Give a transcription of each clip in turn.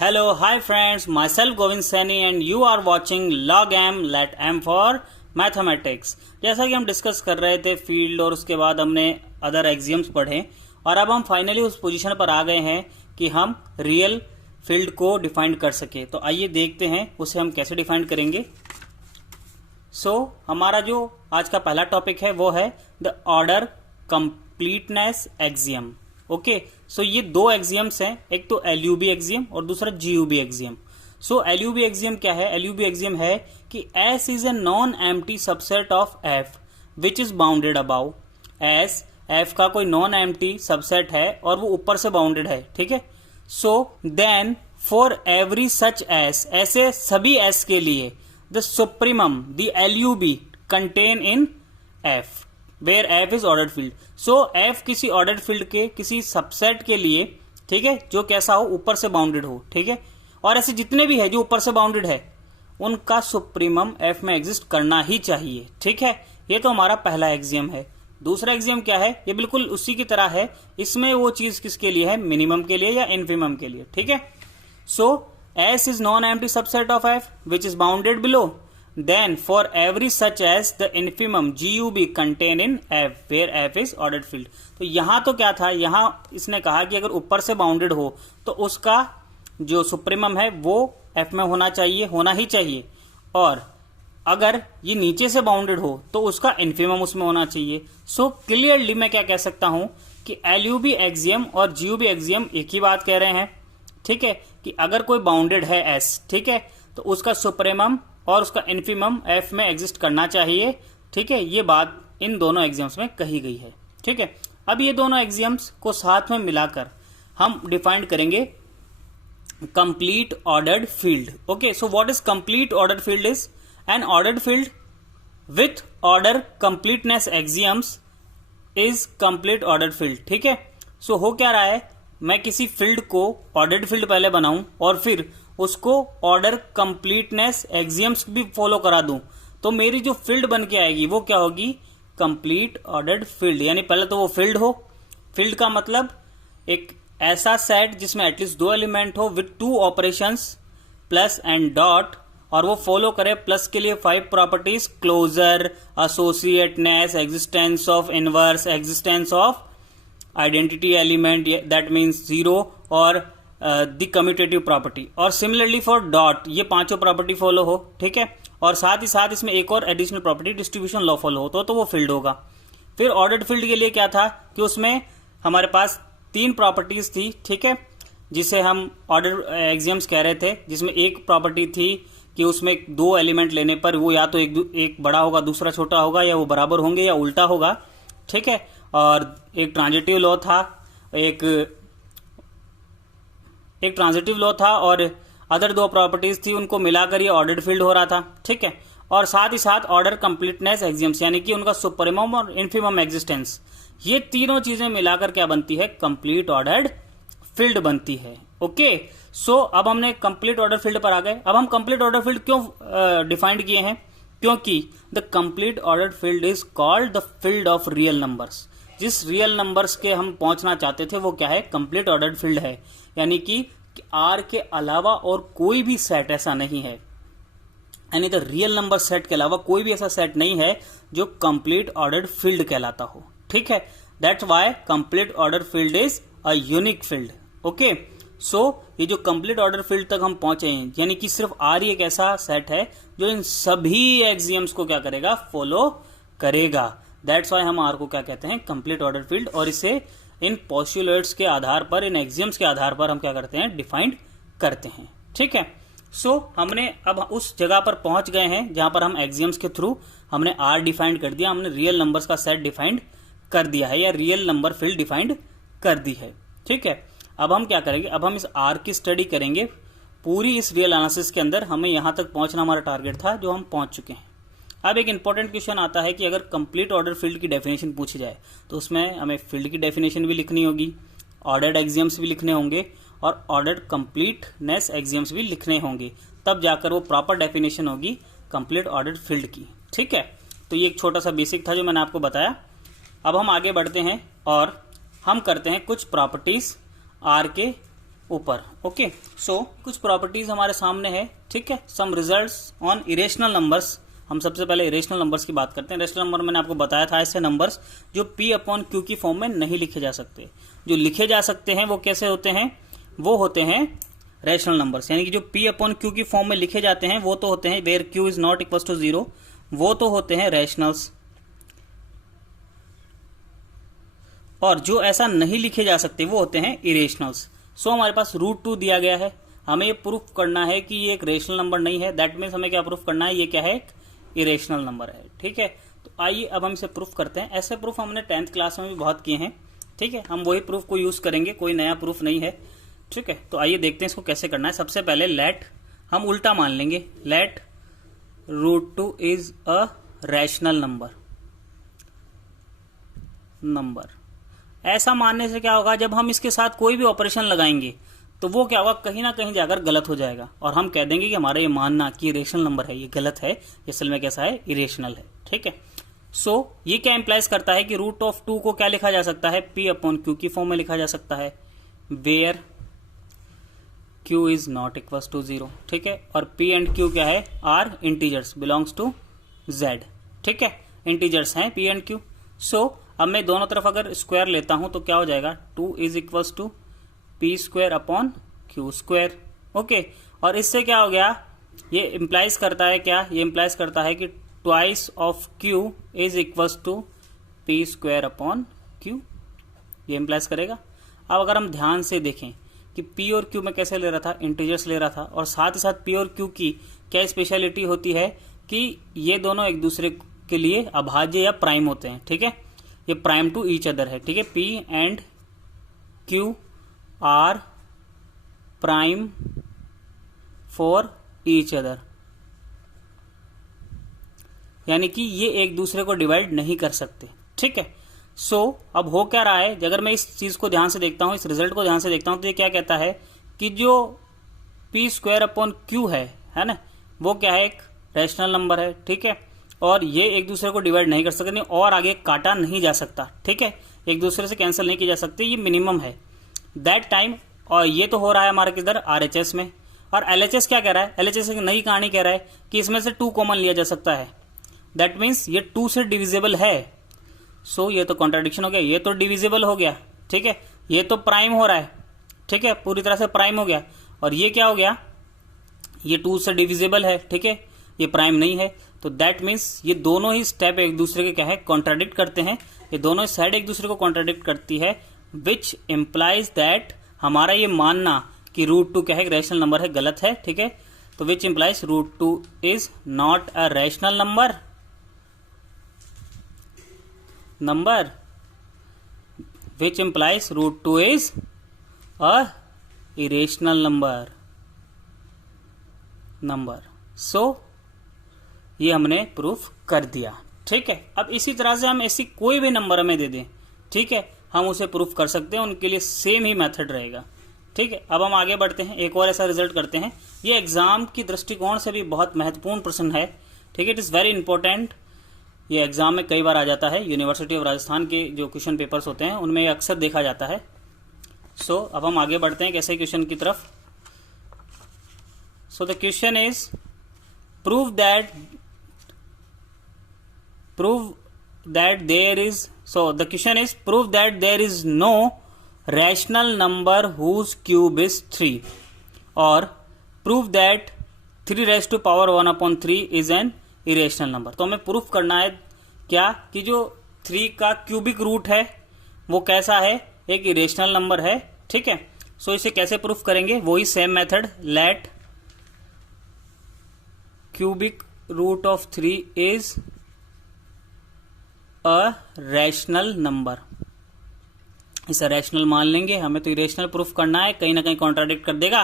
Hello, hi friends, myself Govind Saini and you are watching log m let m for mathematics। जैसा कि हम discuss कर रहे थे फील्ड और उसके बाद हमने अदर एक्सियम्स पढ़े और अब हम फाइनली उस पोजीशन पर आ गए हैं कि हम रियल फील्ड को डिफाइन कर सके। तो आइए देखते हैं उसे हम कैसे डिफाइन करेंगे। हमारा जो आज का पहला टॉपिक है वो है the order completeness axiom. Okay, ये दो एक्सियम्स हैं, एक तो एलयूबी एक्सियम और दूसरा जीयूबी एक्सियम। एलयूबी एक्सियम क्या है? एलयूबी एक्सियम है कि S is a non empty subset of F which is bounded above. F का कोई नॉन एम्प्टी सबसेट है और वो ऊपर से बाउंडेड है, ठीक है। Then for every such S, ऐसे सभी एस के लिए the supremum the LUB contain in F where F is ordered field. F किसी ऑर्डर्ड फील्ड के किसी सबसेट के लिए, ठीक है, जो कैसा हो, ऊपर से बाउंडेड हो, ठीक है, और ऐसे जितने भी है जो ऊपर से बाउंडेड है उनका सुप्रीमम एफ में एग्जिस्ट करना ही चाहिए, ठीक है। ये तो हमारा पहला एक्सियम है। दूसरा एक्सियम क्या है? ये बिल्कुल उसी की तरह है, इसमें वो चीज किसके लिए है? मिनिमम के लिए या इन्फिमम के लिए, ठीक है। S is non empty subset of F which is bounded below. Then for every such as the infimum GUB contain in F where F is ordered field। तो यहां तो क्या था, यहां इसने कहा कि अगर ऊपर से बाउंडेड हो तो उसका जो सुप्रीमम है वो F में होना चाहिए, होना ही चाहिए, और अगर ये नीचे से बाउंडेड हो तो उसका इन्फिमम उसमें होना चाहिए। क्लियरली मैं क्या कह सकता हूं कि एलयूबी एक्सियम और जीयूबी एक्सियम एक ही बात कह रहे हैं, ठीक है, कि अगर कोई बाउंडेड है S, ठीक है, तो उसका सुप्रीमम और उसका इन्फिमम एफ में एग्जिस्ट करना चाहिए, ठीक है। ये बात इन दोनों एग्जाम्स में कही गई है, ठीक है। अब ये दोनों एग्जाम्स को साथ में मिलाकर हम डिफाइन करेंगे complete ordered field. Okay, what is complete ordered field? Is an ordered field with order completeness axioms is complete ordered field, ठीक है। हो क्या रहा है, मैं किसी फील्ड को ऑर्डर्ड फील्ड पहले बनाऊं और फिर उसको ऑर्डर कंप्लीटनेस एक्सियम्स भी फॉलो करा दूं, तो मेरी जो फील्ड बन के आएगी वो क्या होगी? Complete ordered field. यानी पहले तो वो फील्ड हो, फील्ड का मतलब एक ऐसा सेट जिसमें एटलीस्ट दो एलिमेंट हो with two operations plus and dot, और वो फॉलो करे प्लस के लिए 5 properties: closure, associativeness, existence of inverse, existence of identity element that means 0, और द कम्यूटेटिव प्रॉपर्टी। और सिमिलरली फॉर डॉट ये पांचों प्रॉपर्टी फॉलो हो, ठीक है, और साथ ही साथ इसमें एक और additional property distribution law follow हो तो वो फील्ड होगा। फिर ऑर्डर्ड फील्ड के लिए क्या था कि उसमें हमारे पास 3 प्रॉपर्टीज थी, ठीक है, जिसे हम ऑर्डर एक्सियम्स कह रहे थे, जिसमें एक प्रॉपर्टी थी कि उसमें 2 एलिमेंट लेने पर वो या तो एक बड़ा होगा दूसरा छोटा होगा, या वो बराबर होंगे या उल्टा होगा, ठीक है। और एक ट्रांजिटिव लॉ था, एक ट्रांजिटिव लॉ था, और अदर 2 प्रॉपर्टीज थी, उनको मिलाकर ये ऑर्डर्ड फील्ड हो रहा था, ठीक है। और साथ ही साथ ऑर्डर कंप्लीटनेस एक्सियम्स, यानी कि उनका सुप्रीमम और इन्फिमम एग्जिस्टेंस, ये तीनों चीजें मिलाकर क्या बनती है? कंप्लीट ऑर्डर्ड फील्ड बनती है। ओके, अब हमने कंप्लीट ऑर्डर फील्ड पर आ गए। अब हम कंप्लीट ऑर्डर फील्ड क्यों डिफाइंड किए हैं? क्योंकि the complete order field is called the field of real numbers. जिस रियल नंबर्स के हम पहुंचना चाहते थे वो क्या है? कंप्लीट ऑर्डर्ड फील्ड है। यानी कि आर के अलावा और कोई भी सेट ऐसा नहीं है, यानी द रियल नंबर सेट के अलावा कोई भी ऐसा सेट नहीं है जो कंप्लीट ऑर्डर्ड फील्ड कहलाता हो, ठीक है। That's why complete order field is a unique field. Okay, ये जो कंप्लीट ऑर्डर फील्ड तक हम पहुंचे हैं, यानी कि सिर्फ आर ही एक ऐसा सेट है जो इन सभी एक्सियम्स को क्या करेगा? फॉलो करेगा। दैट्स व्हाई हम आर को क्या कहते हैं? Complete order field. और इसे इन पोस्टुलेट्स के आधार पर, इन एक्सियम्स के आधार पर हम क्या करते हैं? डिफाइंड करते हैं, ठीक है। हमने अब उस जगह पर पहुंच गए हैं जहां पर हम एक्सियम्स के थ्रू हमने आर डिफाइंड कर दिया, हमने रियल नंबर्स का सेट डिफाइंड कर दिया है, या रियल नंबर फील्ड डिफाइंड कर दी है, ठीक है। अब हम क्या करेंगे? अब हम इस आर की स्टडी करेंगे पूरी इस रियल एनालिसिस के अंदर। हमें यहां तक पहुंचना हमारा टारगेट था, जो हम पहुंच चुके हैं। अब एक इंपॉर्टेंट क्वेश्चन आता है कि अगर कंप्लीट ऑर्डर फील्ड की डेफिनेशन पूछी जाए तो उसमें हमें फील्ड की डेफिनेशन भी लिखनी होगी, ऑर्डर्ड एक्सियम्स भी लिखने होंगे, और ऑर्डर्ड कंप्लीटनेस एक्सियम्स भी लिखने होंगे, तब जाकर वो प्रॉपर डेफिनेशन होगी कंप्लीट ऑर्डर्ड फील्ड की, ठीक है। तो ये एक छोटा सा बेसिक था जो मैंने आपको बताया। अब हम आगे बढ़ते हैं और हम करते हैं कुछ प्रॉपर्टीज आर के ऊपर। ओके, सो कुछ प्रॉपर्टीज हमारे सामने है, ठीक है। सम रिजल्ट्स ऑन इरेशनल नंबर्स। हम सबसे पहले इरेशनल नंबर्स की बात करते हैं। इरेशनल नंबर मैंने आपको बताया था ऐसे नंबर्स जो P अपॉन Q की फॉर्म में नहीं लिखे जा सकते। जो लिखे जा सकते हैं वो कैसे होते हैं, वो होते हैं रैशनल नंबर्स। यानी कि जो P अपॉन Q की फॉर्म में लिखे जाते हैं वो तो होते हैं where Q is not equal to 0, वो तो होते हैं रैशनल्स। और जो ऐसा नहीं लिखे जा सकते वो होते हैं इरेशनल्स। सो हमारे पास √2 दिया गया है, हमें ये प्रूफ करना है कि ये एक रेशनल नंबर नहीं है। दैट मीन्स हमें क्या प्रूफ करना है, ये क्या है, एक इरेशनल नंबर है, ठीक है। तो आइए अब हम इसे प्रूफ करते हैं। ऐसे प्रूफ हमने 10th क्लास में भी बहुत किए हैं, ठीक है। हम वही प्रूफ को यूज करेंगे, कोई नया प्रूफ नहीं है, ठीक है। तो आइए देखते हैं इसको कैसे करना है। सबसे पहले लेट हम उल्टा मान लेंगे, let √2 is a rational number. ऐसा मानने से क्या होगा, जब हम इसके साथ कोई भी ऑपरेशन लगाएंगे तो वो क्या होगा, कहीं ना कहीं जाकर गलत हो जाएगा और हम कह देंगे कि हमारा ये मानना कि रेशनल नंबर है ये गलत है, असल में कैसा है, इरेशनल है, ठीक है। सो ये क्या इंप्लाइज करता है कि √2 को क्या लिखा जा सकता है, P अपॉन Q की फॉर्म में लिखा जा सकता है where Q is not equal to 0, ठीक है। और P एंड Q क्या है, are integers, belongs to Z, ठीक है। इंटीजर्स हैं P एंड Q। सो अब मैं दोनों तरफ अगर स्क्वायर लेता हूं तो क्या हो जाएगा, 2 is equal to P square upon Q square, okay. और इससे क्या हो गया, ये इंप्लाइज करता है क्या, ये इंप्लाइज करता है कि twice of Q is equal to P square upon Q, ये इंप्लाइज करेगा। अब अगर हम ध्यान से देखें कि P और Q में कैसे ले रहा था, इंटीजर्स ले रहा था, और साथ ही साथ P और Q की क्या स्पेशलिटी होती है कि ये दोनों एक दूसरे के लिए अभाज्य या प्राइम होते हैं, ठीक है। ये प्राइम टू ईच अदर है, ठीक है। P and Q are prime for each other, यानी कि ये एक दूसरे को डिवाइड नहीं कर सकते, ठीक है। सो अब हो क्या रहा है, अगर मैं इस चीज को ध्यान से देखता हूं, इस रिजल्ट को ध्यान से देखता हूं, तो ये क्या कहता है कि जो P स्क्वायर अपॉन Q है ना, वो क्या है, एक रैशनल नंबर है, ठीक है। और ये एक दूसरे को डिवाइड नहीं कर सकते, नहीं और आगे काटा नहीं जा सकता, ठीक है। एक दूसरे से कैंसिल नहीं किए जा सकते, ये मिनिमम है दैट टाइम। और ये तो हो रहा है हमारे किधर, RHS में। और LHS क्या कह रहा है, LHS एक नई कहानी कह रहा है कि इसमें से 2 कॉमन लिया जा सकता है। दैट मीन्स ये 2 से डिविजिबल है। सो ये तो कॉन्ट्राडिक्शन हो गया, ये तो डिविजिबल हो गया, ठीक है। ये तो प्राइम हो रहा है, ठीक है, पूरी तरह से प्राइम हो गया। और ये क्या हो गया, ये 2 से डिविजिबल है, ठीक है, ये प्राइम नहीं है। तो दैट मीन्स ये दोनों ही स्टेप एक दूसरे के क्या है, कॉन्ट्राडिक्ट करते हैं। ये दोनों साइड एक दूसरे को कॉन्ट्राडिक्ट करती है, विच इम्प्लाइज दैट हमारा ये मानना कि √2 क्या है, रैशनल नंबर है, गलत है, ठीक है। तो which implies √2 is not a rational number which implies √2 is a irrational number. So ये हमने प्रूफ कर दिया, ठीक है। अब इसी तरह से हम ऐसी कोई भी नंबर हमें दे दें, ठीक है, हम उसे प्रूफ कर सकते हैं, उनके लिए सेम ही मेथड रहेगा, ठीक है। अब हम आगे बढ़ते हैं, एक और ऐसा रिजल्ट करते हैं। ये एग्जाम की दृष्टिकोण से भी बहुत महत्वपूर्ण प्रश्न है, ठीक है, इट इज वेरी इंपॉर्टेंट। ये एग्जाम में कई बार आ जाता है, यूनिवर्सिटी ऑफ राजस्थान के जो क्वेश्चन पेपर्स होते हैं उनमें ये अक्सर देखा जाता है। सो अब हम आगे बढ़ते हैं कैसे क्वेश्चन की तरफ। So the question is prove that there is, so the question is prove that there is no rational number whose cube is 3, or prove that 3 raised to power 1 upon 3 is an irrational number। तो हमें proof करना है क्या कि जो 3 का cubic root है वो कैसा है, एक इरेशनल नंबर है, ठीक है। सो इसे कैसे प्रूफ करेंगे, वही same method, let cubic root of 3 is a rational number. इसे रैशनल मान लेंगे, हमें तो इरेशनल प्रूफ करना है, कहीं ना कहीं कॉन्ट्राडिक्ट कर देगा।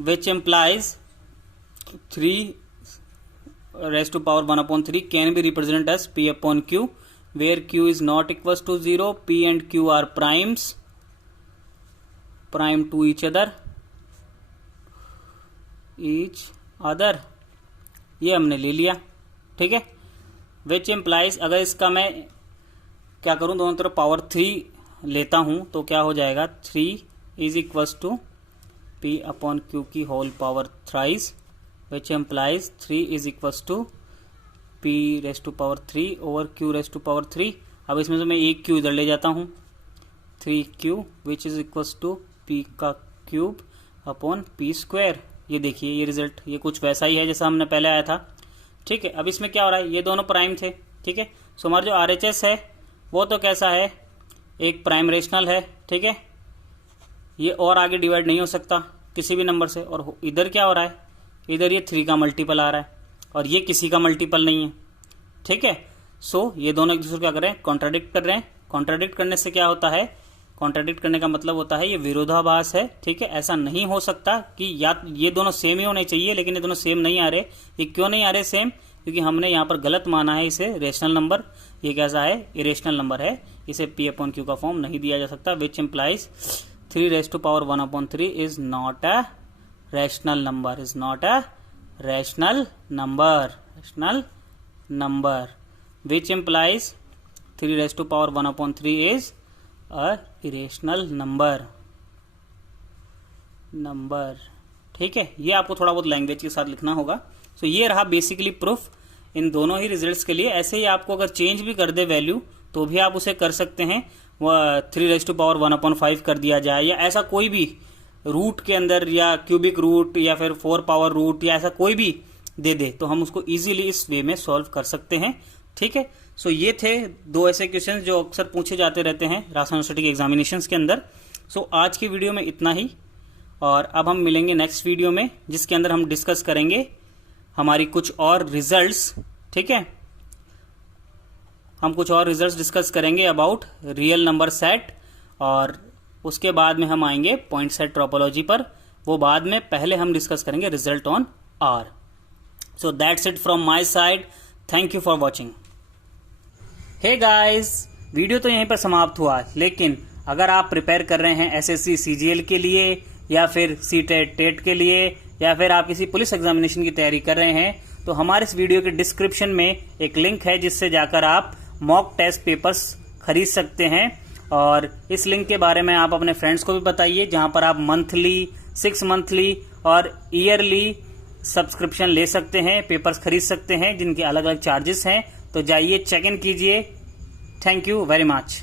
विच implies 3 raised to power 1 upon 3 can be represented as P upon Q, where Q is not equals to 0, P and Q are primes, prime to each other, ये हमने ले लिया, ठीक है। विच इम्प्लाइज, अगर इसका मैं क्या करूं, दोनों तरफ पावर 3 लेता हूं तो क्या हो जाएगा, 3 is equals to p upon q की whole power thrice, which implies 3 is equal to p raise to power 3 over q raise to power 3। अब इसमें से मैं एक q इधर ले जाता हूँ, 3q which is equal to p का क्यूब अपॉन p स्क्वायर। ये देखिए ये रिजल्ट ये कुछ वैसा ही है जैसा हमने पहले आया था। ठीक है, अब इसमें क्या हो रहा है, ये दोनों प्राइम थे। ठीक है, सो हमारा जो RHS है वो तो कैसा है, एक प्राइम रेशनल है। ठीक है, ये और आगे डिवाइड नहीं हो सकता किसी भी नंबर से। और इधर क्या हो रहा है, इधर ये 3 का मल्टीपल आ रहा है और ये किसी का मल्टीपल नहीं है। ठीक है, सो ये दोनों एक दूसरे क्या कर रहे हैं, कॉन्ट्राडिक्ट कर रहे हैं। कॉन्ट्राडिक्ट करने से क्या होता है, कॉन्ट्राडिक्ट करने का मतलब होता है ये विरोधाभास है। ठीक है, ऐसा नहीं हो सकता कि या ये दोनों सेम ही होने चाहिए, लेकिन ये दोनों सेम नहीं आ रहे। ये क्यों नहीं आ रहे सेम, क्योंकि हमने यहाँ पर गलत माना है इसे रेशनल नंबर। ये कैसा है, इरेशनल नंबर है, इसे p अपॉन क्यू का फॉर्म नहीं दिया जा सकता, which implies 3 raise to power 1 upon 3 is not a rational number, is not a rational number, rational number, which implies 3 raise to power 1 upon 3 is a irrational number. ठीक है, ये आपको थोड़ा बहुत लैंग्वेज के साथ लिखना होगा। सो ये रहा बेसिकली प्रूफ इन दोनों ही रिजल्ट्स के लिए। ऐसे ही आपको अगर चेंज भी कर दे वैल्यू तो भी आप उसे कर सकते हैं। 3 रेस टू पावर 1 अपॉन 5 कर दिया जाए, या ऐसा कोई भी रूट के अंदर या क्यूबिक रूट या फिर 4 पावर रूट या ऐसा कोई भी दे दे तो हम उसको इजीली इस वे में सॉल्व कर सकते हैं। ठीक है, सो ये थे दो ऐसे क्वेश्चन जो अक्सर पूछे जाते रहते हैं राजस्थान यूनिवर्सिटी के एग्जामिनेशंस के अंदर। सो आज की वीडियो में इतना ही, और अब हम मिलेंगे नेक्स्ट वीडियो में जिसके अंदर हम डिस्कस करेंगे हमारी कुछ और रिजल्ट्स। ठीक है, हम कुछ और रिजल्ट्स डिस्कस करेंगे अबाउट रियल नंबर सेट, और उसके बाद में हम आएंगे पॉइंट सेट ट्रोपोलॉजी पर, वो बाद में। पहले हम डिस्कस करेंगे result on R. So that's it from my side, thank you for watching. Hey guys, video तो यहीं पर समाप्त हुआ, लेकिन अगर आप प्रिपेयर कर रहे हैं SSC CGL के लिए या फिर CTET टेट के लिए या फिर आप किसी पुलिस एग्जामिनेशन की तैयारी कर रहे हैं, तो हमारे इस वीडियो के डिस्क्रिप्शन में एक लिंक है जिससे जाकर आप मॉक टेस्ट पेपर्स खरीद सकते हैं। और इस लिंक के बारे में आप अपने फ्रेंड्स को भी बताइए, जहां पर आप मंथली, 6 मंथली और ईयरली सब्सक्रिप्शन ले सकते हैं, पेपर्स खरीद सकते हैं जिनके अलग अलग चार्जेस हैं। तो जाइए चेक इन कीजिए। Thank you very much.